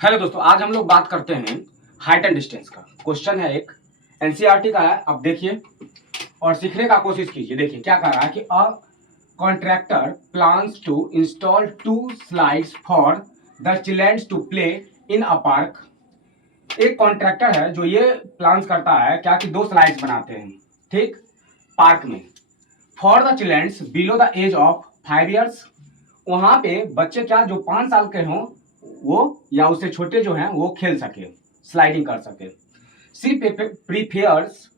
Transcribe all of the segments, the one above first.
Hello दोस्तों, आज हम लोग बात करते हैं हाइट एंड डिस्टेंस का। क्वेश्चन है एक एनसीईआरटी का है। अब देखिए और सीखने का कोशिश कीजिए। देखिए क्या कर रहा है कि a contractor plans to install 2 slides for the children to play in a park. एक कॉन्ट्रैक्टर है जो ये प्लान्स करता है क्या कि 2 स्लाइड्स बनाते हैं, ठीक, पार्क में, for the childrens below the age of 5 years. वहां पे बच्चे क्या जो 5 साल के हों वो या उससे छोटे जो हैं वो खेल सके, स्लाइडिंग कर सके। She prefers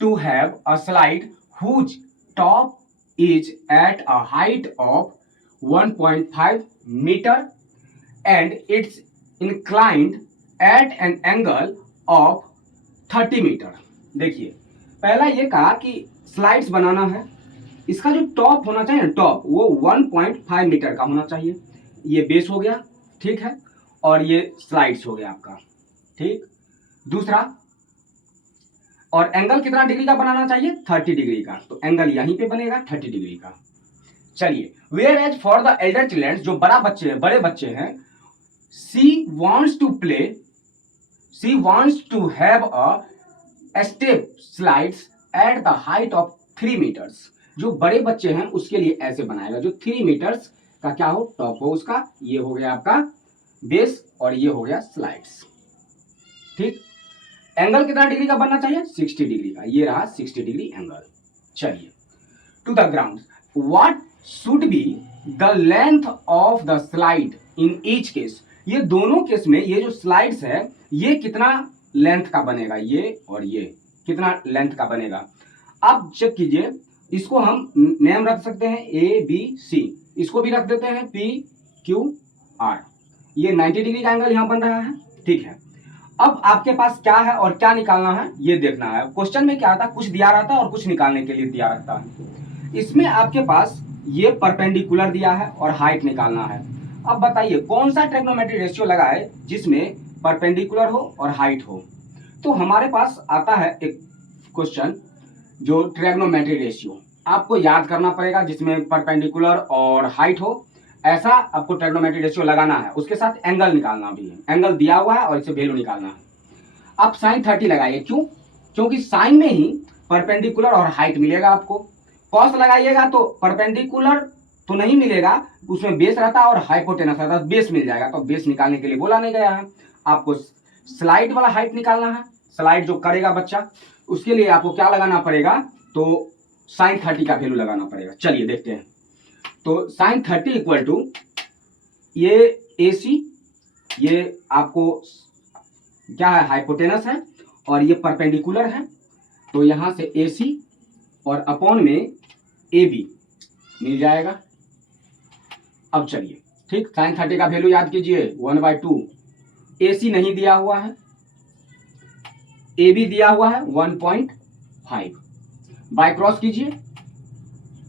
to have a slide whose top is at a height of 1.5 metre and it's inclined at an angle of 30 metre. देखिए पहला ये कहा कि स्लाइड्स बनाना है, इसका जो टॉप होना चाहिए, टॉप वो 1.5 मीटर का होना चाहिए। ये बेस हो गया, ठीक है, और ये स्लाइड्स हो गया आपका, ठीक। दूसरा, और एंगल कितना डिग्री का बनाना चाहिए? 30 डिग्री का। तो एंगल यहीं पे बनेगा 30 डिग्री का। चलिए, whereas for the elder children, जो बड़े बच्चे हैं, she wants to have a step slides at the height of 3 metres. जो बड़े बच्चे हैं उसके लिए ऐसे बनाएगा जो 3 मीटर्स का क्या हो, टॉप हो उसका। ये हो गया आपका बेस और ये हो गया स्लाइड्स, ठीक। एंगल कितना डिग्री का बनना चाहिए? 60 डिग्री का। ये रहा 60 डिग्री एंगल। चलिए, to the ground, what should be the length of the slide in each case. ये दोनों केस में ये जो स्लाइड्स है ये कितना लेंथ का बनेगा, ये और ये कितना लेंथ का बनेगा। अब चेक कीजिए, इसको हम नेम रख सकते हैं ए बी सी, इसको भी रख देते हैं पी क्यू आर। ये 90 डिग्री का एंगल यहां बन रहा है, ठीक है। अब आपके पास क्या है और क्या निकालना है ये देखना है। क्वेश्चन में क्या आता है, कुछ दिया रहता है और कुछ निकालने के लिए दिया रहता है। इसमें आपके पास ये परपेंडिकुलर दिया है और हाइट निकालना है। अब बताइए कौन सा ट्रिग्नोमेट्रिक रेशियो लगाए जिसमें परपेंडिकुलर हो और हाइट हो। तो हमारे पास आता है एक क्वेश्चन जो ट्रिग्नोमेट्रिक रेशियो आपको याद करना पड़ेगा, जिसमें परपेंडिकुलर और हाइट हो, ऐसा आपको ट्रिग्नोमेट्रिक रेशियो लगाना है। उसके साथ एंगल निकालना भी है, एंगल दिया हुआ है और इसे वैल्यू निकालना है। आप साइन 30 लगाइए, क्यों? क्योंकि साइन में ही परपेंडिकुलर और हाइट मिलेगा आपको। कॉस लगाइएगा तो परपेंडिकुलर तो नहीं मिलेगा, उसमें बेस रहता है और हाइपोटेनस रहता है, बेस मिल जाएगा। तो बेस निकालने के लिए बोला नहीं गया है, आपको स्लाइड वाला हाइट निकालना है। स्लाइड जो करेगा बच्चा उसके लिए आपको क्या लगाना पड़ेगा, तो साइन 30 का वैल्यू लगाना पड़ेगा। चलिए देखते हैं। तो साइन 30 इक्वल टू ये ए सी, ये आपको क्या है, हाइपोटेनस है, और ये परपेंडिकुलर है। तो यहां से ए सी और अपॉन में ए बी मिल जाएगा। अब चलिए, ठीक, साइन 30 का वैल्यू याद कीजिए 1/2। ए सी नहीं दिया हुआ है, ए बी दिया हुआ है 1.5। बाय क्रॉस कीजिए,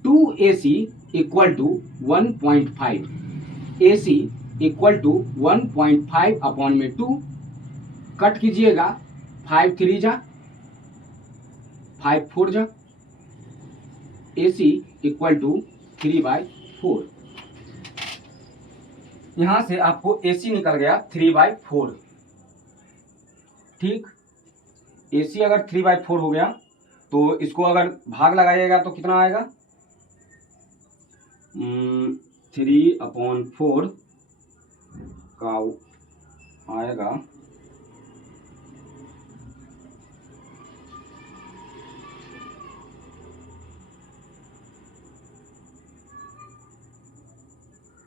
2AC equal to 1.5, AC equal to 1.5 अपॉन में 2, कट कीजिएगा, 5 3 जा 5 4 जा, AC इक्वल टू 3/4। यहां से आपको AC निकल गया 3/4, ठीक। AC अगर 3/4 हो गया तो इसको अगर भाग लगाइएगा तो कितना आएगा, 3/4 का आएगा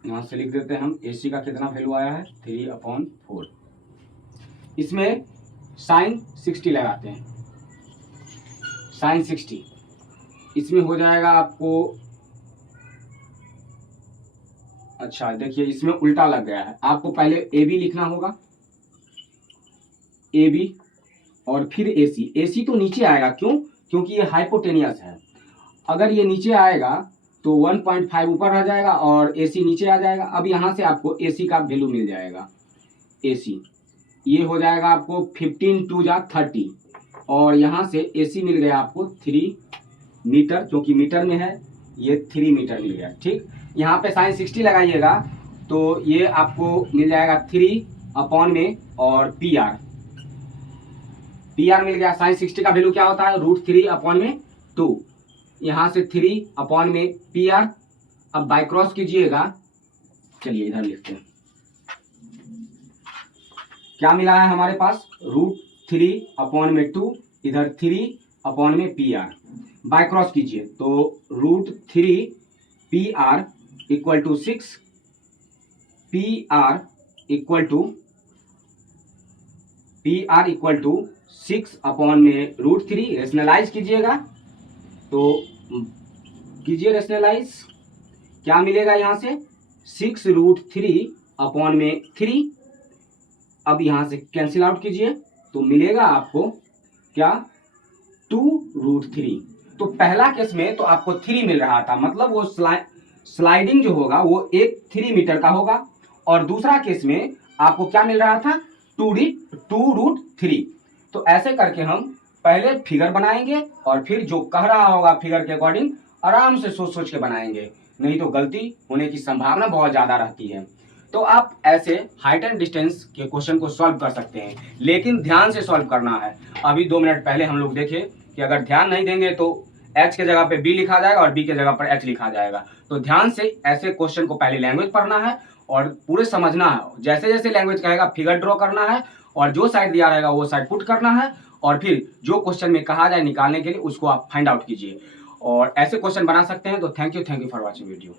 यहां से लिख देते हैं हम, AC का कितना वैल्यू आया है 3/4। इसमें साइन 60 लगाते हैं, साइन 60 इसमें हो जाएगा आपको, अच्छा देखिए इसमें उल्टा लग गया है, आपको पहले ए बी लिखना होगा, ए बी और फिर ए सी। ए सी तो नीचे आएगा, क्यों? क्योंकि ये हाइपोटेनियस है। अगर ये नीचे आएगा तो 1.5 ऊपर आ जाएगा और ए सी नीचे आ जाएगा। अब यहाँ से आपको ए सी का वैल्यू मिल जाएगा, ए सी ये हो जाएगा आपको 15 2 जा 30, और यहाँ से ए सी मिल गया आपको 3 मीटर, क्योंकि मीटर में है, ये 3 मीटर मिल गया, ठीक। यहाँ पे साइन 60 लगाइएगा तो ये आपको मिल जाएगा 3 अपॉन में और पी आर मिल गया। साइन 60 का वैल्यू क्या होता है, √3 अपॉन में 2, यहाँ से 3 अपॉन में पी आर। अब बाय क्रॉस कीजिएगा, चलिए इधर लिखते हैं, क्या मिला है हमारे पास, √3 अपॉन में 2, इधर 3 अपॉन में पी आर। बाय क्रॉस कीजिए तो √3 P R equal to 6, P R equal to 6 upon में √3। रेशनलाइज कीजिएगा तो कीजिए रेशनलाइज, क्या मिलेगा यहाँ से, 6√3 अपॉन में 3। अब यहाँ से कैंसिल आउट कीजिए तो मिलेगा आपको क्या, 2√3। तो पहला केस में तो आपको 3 मिल रहा था, मतलब वो स्लाइडिंग जो होगा वो एक 3 मीटर का होगा, और दूसरा केस में आपको क्या मिल रहा था, 2√3। तो ऐसे करके हम पहले फिगर बनाएंगे और फिर जो कह रहा होगा फिगर के अकॉर्डिंग आराम से सोच सोच के बनाएंगे, नहीं तो गलती होने की संभावना बहुत ज़्यादा रहती है। तो आप ऐसे हाइट एंड डिस्टेंस के क्वेश्चन को सॉल्व कर सकते हैं, लेकिन ध्यान से सॉल्व करना है। अभी 2 मिनट पहले हम लोग देखे कि अगर ध्यान नहीं देंगे तो H के जगह पे B लिखा जाएगा और B के जगह पर H लिखा जाएगा। तो ध्यान से ऐसे क्वेश्चन को पहले लैंग्वेज पढ़ना है और पूरे समझना है। जैसे जैसे लैंग्वेज कहेगा फिगर ड्रॉ करना है, और जो साइड दिया रहेगा वो साइड पुट करना है, और फिर जो क्वेश्चन में कहा जाए निकालने के लिए उसको आप फाइंड आउट कीजिए, और ऐसे क्वेश्चन बना सकते हैं। तो thank you for watching video.